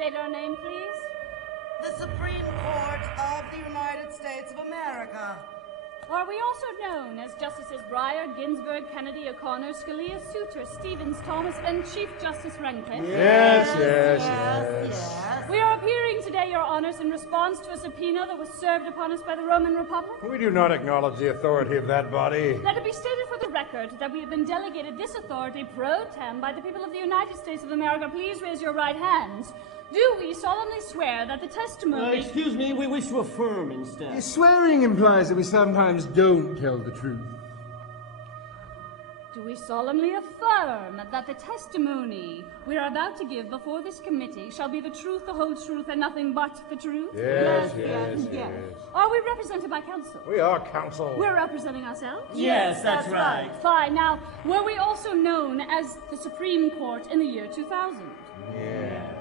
State our name, please. The Supreme Court of the United States of America. Are we also known as Justices Breyer, Ginsburg, Kennedy, O'Connor, Scalia, Souter, Stevens, Thomas, and Chief Justice Rehnquist? Yes. We are appearing today, Your Honors, in response to a subpoena that was served upon us by the Roman Republic. We do not acknowledge the authority of that body. Let it be stated for the record that we have been delegated this authority pro tem by the people of the United States of America. Please raise your right hands. Do we solemnly swear that the testimony... Excuse me, we wish to affirm instead. Swearing implies that we sometimes don't tell the truth. Do we solemnly affirm that the testimony we are about to give before this committee shall be the truth, the whole truth, and nothing but the truth? Yes. Are we represented by counsel? We are counsel. We're representing ourselves? Yes, that's right. Fine. Now, were we also known as the Supreme Court in the year 2000? Yes.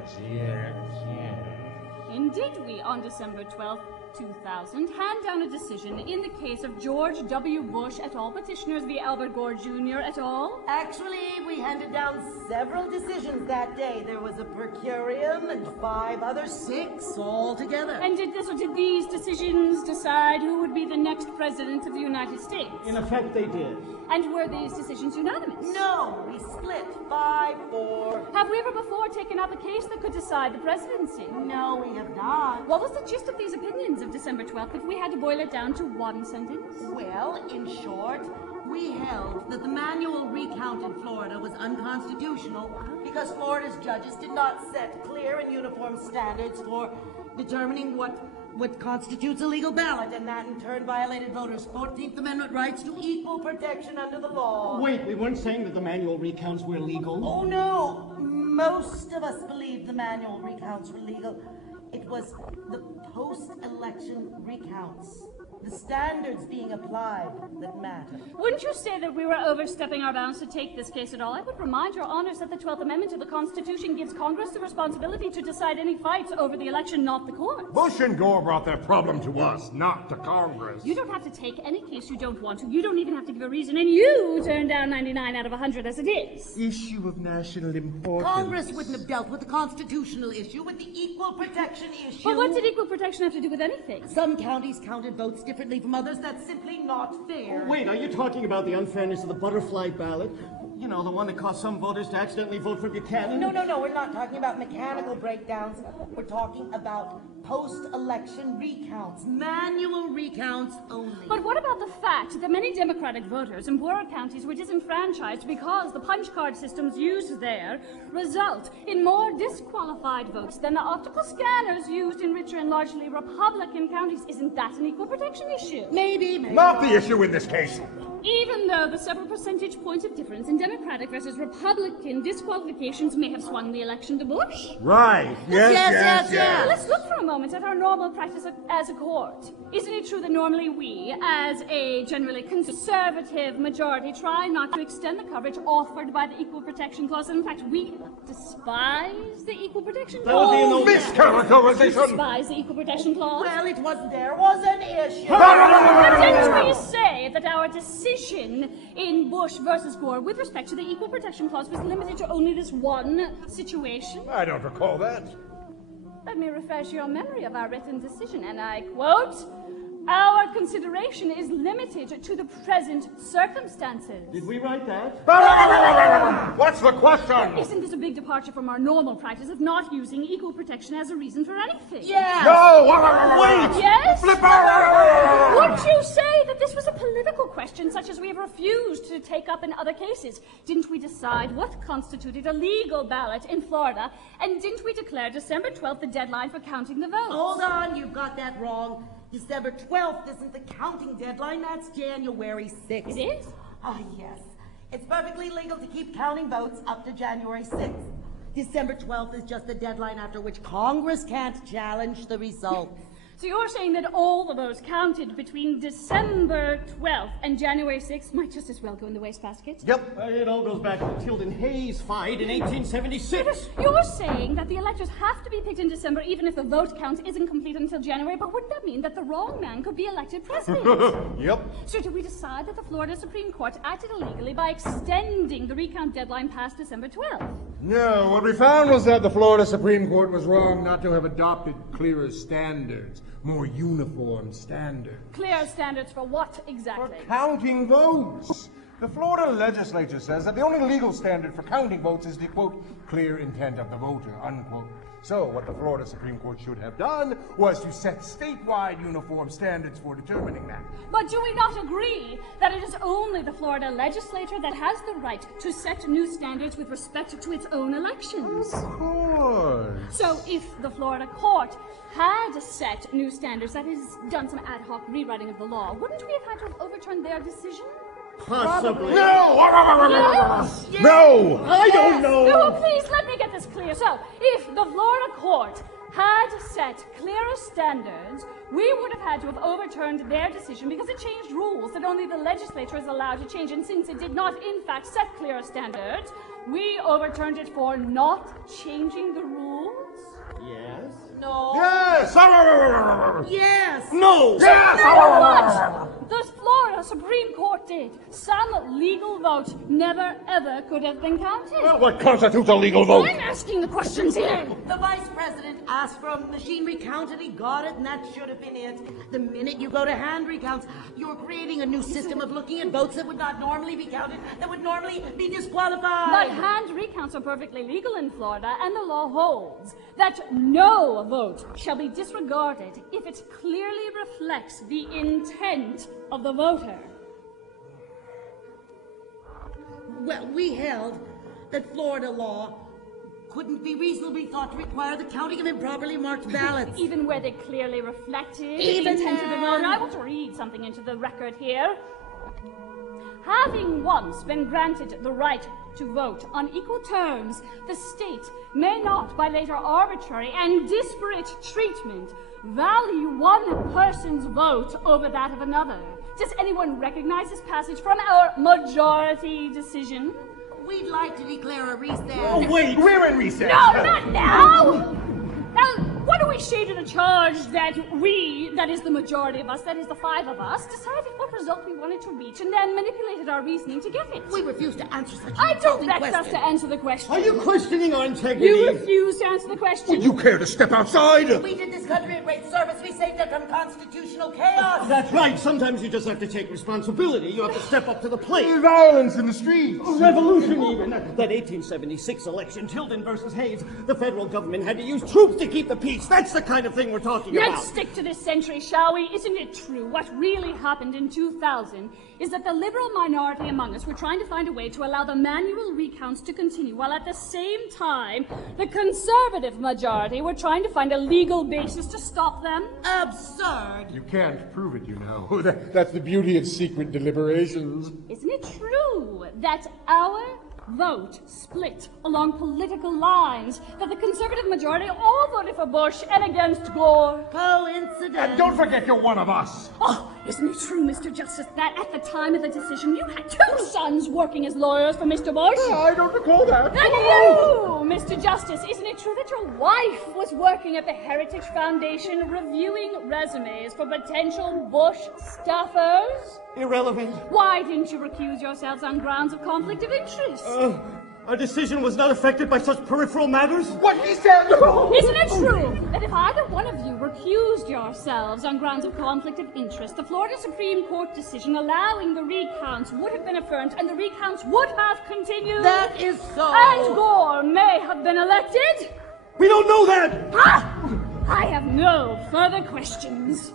And did we, on December 12th, 2000, hand down a decision in the case of George W. Bush et al., petitioners v. Albert Gore Jr. et al.? Actually, we handed down several decisions that day. There was a per curiam and 5 others, 6 altogether. And did these decisions decide who would be the next president of the United States? In effect, they did. And were these decisions unanimous? No, we split 5-4. Have we ever before taken up a case that could decide the presidency? No, we have not. What was the gist of these opinions of December 12th if we had to boil it down to one sentence? Well, in short, we held that the manual recount in Florida was unconstitutional because Florida's judges did not set clear and uniform standards for determining what constitutes a legal ballot, and that in turn violated voters' 14th Amendment rights to equal protection under the law. Wait, we weren't saying that the manual recounts were illegal? Oh, no. Most of us believed the manual recounts were legal. It was the post-election recounts, the standards being applied, that matter. Wouldn't you say that we were overstepping our bounds to take this case at all? I would remind Your Honors that the 12th Amendment to the Constitution gives Congress the responsibility to decide any fights over the election, not the courts. Bush and Gore brought their problem to us, not to Congress. You don't have to take any case you don't want to. You don't even have to give a reason, and you turned down 99 out of 100 as it is. Issue of national importance. Congress wouldn't have dealt with the constitutional issue, with the equal protection issue. But what did equal protection have to do with anything? Some counties counted votes differently from others. That's simply not fair. Wait, are you talking about the unfairness of the butterfly ballot? You know, the one that caused some voters to accidentally vote for Buchanan? No, we're not talking about mechanical breakdowns. We're talking about post-election recounts, manual recounts only. But what about the fact that many Democratic voters in poorer counties were disenfranchised because the punch card systems used there result in more disqualified votes than the optical scanners used in richer and largely Republican counties? Isn't that an equal protection issue? Maybe. Not the issue in this case. Even though the several percentage points of difference in Democratic versus Republican disqualifications may have swung the election to Bush. Right. Yes. Let's look for a moment at our normal practice as a court. Isn't it true that normally we, as a generally conservative majority, try not to extend the coverage offered by the Equal Protection Clause? And in fact, we despise the Equal Protection Clause. That would be mischaracterization. Despise the Equal Protection Clause. Well, there was an issue. But didn't we say that our decision in Bush versus Gore with respect to the Equal Protection Clause was limited to only this one situation? I don't recall that. Let me refresh your memory of our written decision, and I quote, "Our consideration is limited to the present circumstances." Did we write that? What's the question? Isn't this a big departure from our normal practice of not using equal protection as a reason for anything? Yeah. No! Wait! Yes? Flipper! Would you say that this was a political question such as we have refused to take up in other cases? Didn't we decide what constituted a legal ballot in Florida? And didn't we declare December 12th the deadline for counting the votes? Hold on, you've got that wrong. December 12th isn't the counting deadline, that's January 6th. It is? Ah, yes. It's perfectly legal to keep counting votes up to January 6th. December 12th is just the deadline after which Congress can't challenge the results. So you're saying that all the votes counted between December 12th and January 6th might just as well go in the wastebasket? Yep. It all goes back to the Tilden Hayes fight in 1876. You're saying that the electors have to be picked in December even if the vote count isn't complete until January, but wouldn't that mean that the wrong man could be elected president? Yep. So did we decide that the Florida Supreme Court acted illegally by extending the recount deadline past December 12th? No, what we found was that the Florida Supreme Court was wrong not to have adopted clearer standards, more uniform standards. Clear standards for what exactly? For counting votes. The Florida legislature says that the only legal standard for counting votes is the, quote, clear intent of the voter, unquote. So what the Florida Supreme Court should have done was to set statewide uniform standards for determining that. But do we not agree that it is only the Florida legislature that has the right to set new standards with respect to its own elections? Of course. So if the Florida court had set new standards, that is, done some ad hoc rewriting of the law, wouldn't we have had to have overturned their decision? Possibly. No! Yes. No! I don't know. No, please, let me get this clear. So, if the Florida court had set clearer standards, we would have had to have overturned their decision because it changed rules that only the legislature is allowed to change. And since it did not, in fact, set clearer standards, we overturned it for not changing the rules. Yes. No. Yes! Yes. No. Yes! What the Florida Supreme Court did, some legal vote never ever could have been counted. Well, what constitutes a legal vote? I'm asking the questions here. The vice president asked for a machine recount and he got it, and that should have been it. The minute you go to hand recounts, you're creating a new system of looking at votes that would not normally be counted, that would normally be disqualified. But hand recounts are perfectly legal in Florida, and the law holds that no vote shall be disregarded if it clearly reflects the intent of the voter. Well, we held that Florida law couldn't be reasonably thought to require the counting of improperly marked ballots. Even where they clearly reflected the Even intent of the then. voter. I want to read something into the record here. Having once been granted the right to vote on equal terms, the state may not, by later arbitrary and disparate treatment, value one person's vote over that of another. Does anyone recognize this passage from our majority decision? We'd like to declare a recess. Oh, wait. We're in recess. No, not now! Now, what do we say to the charge that we, that is the majority of us, that is the five of us, decided what result we wanted to reach and then manipulated our reasoning to get it? We refuse to answer such I an don't insulting vex us question. to answer the question. Are you questioning our integrity? You refuse to answer the question. Would you care to step outside? We did this country a great service. We saved it from constitutional chaos. That's right. Sometimes you just have to take responsibility. You have to step up to the plate. Violence in the streets. Revolution, even. That 1876 election, Tilden versus Hayes, the federal government had to use troops to keep the peace. That's the kind of thing we're talking about. Let's stick to this century, shall we? Isn't it true? What really happened in 2000 is that the liberal minority among us were trying to find a way to allow the manual recounts to continue, while at the same time, the conservative majority were trying to find a legal basis to stop them. Absurd. You can't prove it, you know. That's the beauty of secret deliberations. Isn't it true that our vote split along political lines, that the conservative majority all voted for Bush and against Gore? Coincidence. And don't forget you're one of us. Oh, isn't it true, Mr. Justice, that at the time of the decision you had two sons working as lawyers for Mr. Bush? I don't recall that. And you, Mr. Justice, isn't it true that your wife was working at the Heritage Foundation reviewing resumes for potential Bush staffers? Irrelevant. Why didn't you recuse yourselves on grounds of conflict of interest? Our decision was not affected by such peripheral matters. What he said! Isn't it true that if either one of you recused yourselves on grounds of conflict of interest, the Florida Supreme Court decision allowing the recounts would have been affirmed and the recounts would have continued? That is so. And Gore may have been elected? We don't know that. Ah! I have no further questions.